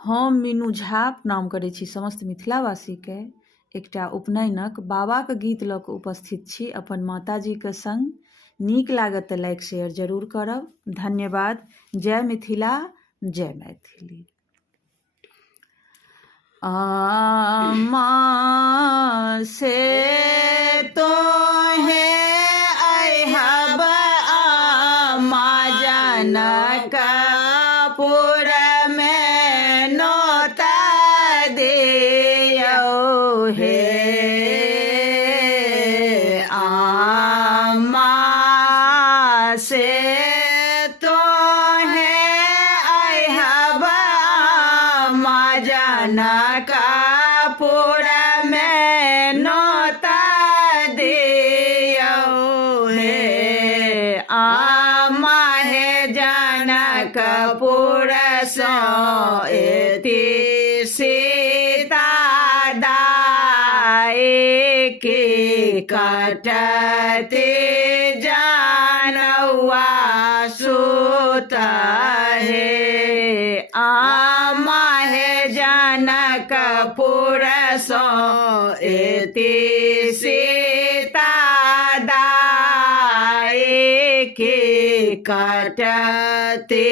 हम मीनू झा प्रणाम करै छी समस्त मिथिलावासीके। एकटा उपनयनक बाबाके गीत लऽ कऽ उपस्थित छी अपन माताजीके संग। नीक लागत तऽ लाइक शेयर जरूर करब। धन्यवाद। जय मिथिला, जय मैथिली। माँ से तो है अहब माँ जनकपुर में नोता दियो हे। माँ से तो है अहब माँ जनकपुर में नोता दियो हे। माहे जनकपुर सो एति सीता दाई की कटते जानवा सुत हे। माहे जनकपुर सो एति सीता दाई की कटते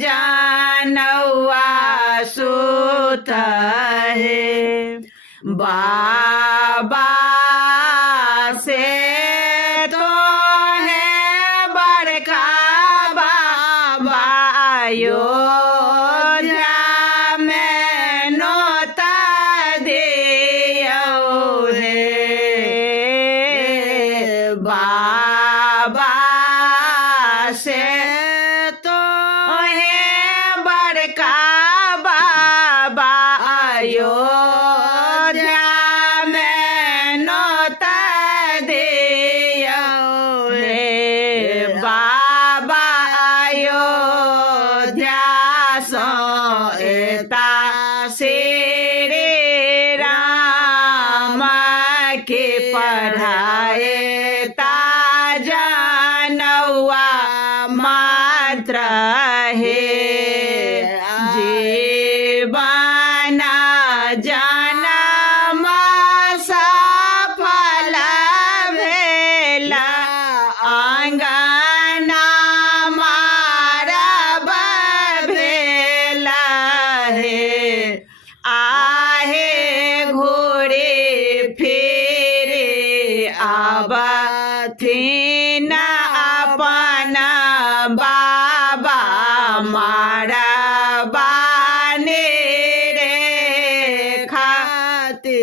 जानवा सुत हे। बाबा से तो है बड़का बाबा अयोध्या में नोता दियो हे। बाबा से तो है बड़का बाबा अयोध्या में नोता दियो हे। बाबा अयोध्या सो एता श्री राम के पढ़ाए ता जानवा मात्र हे। जीवन जनम सफल भेला अंगना मारब भेला हे। आहे घोड़े फिरे आबथिन अपन बाबा मारबा ने रे खाते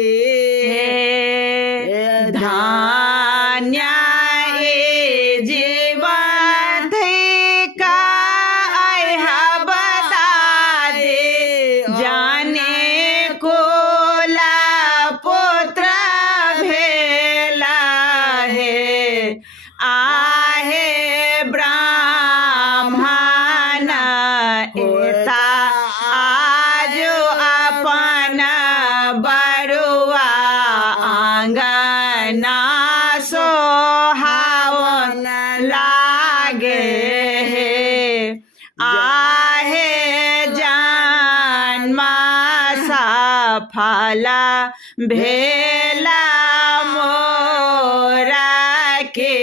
धान्य ए जीवन का अहब दादे जाने कोला पुत्र भेला हे। आहे ब्राह्मण एता आजो अपन बरुआ आंगना सोहावन लागे हे। आहे जन्म सफल भेला मोरा के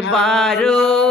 बरुआ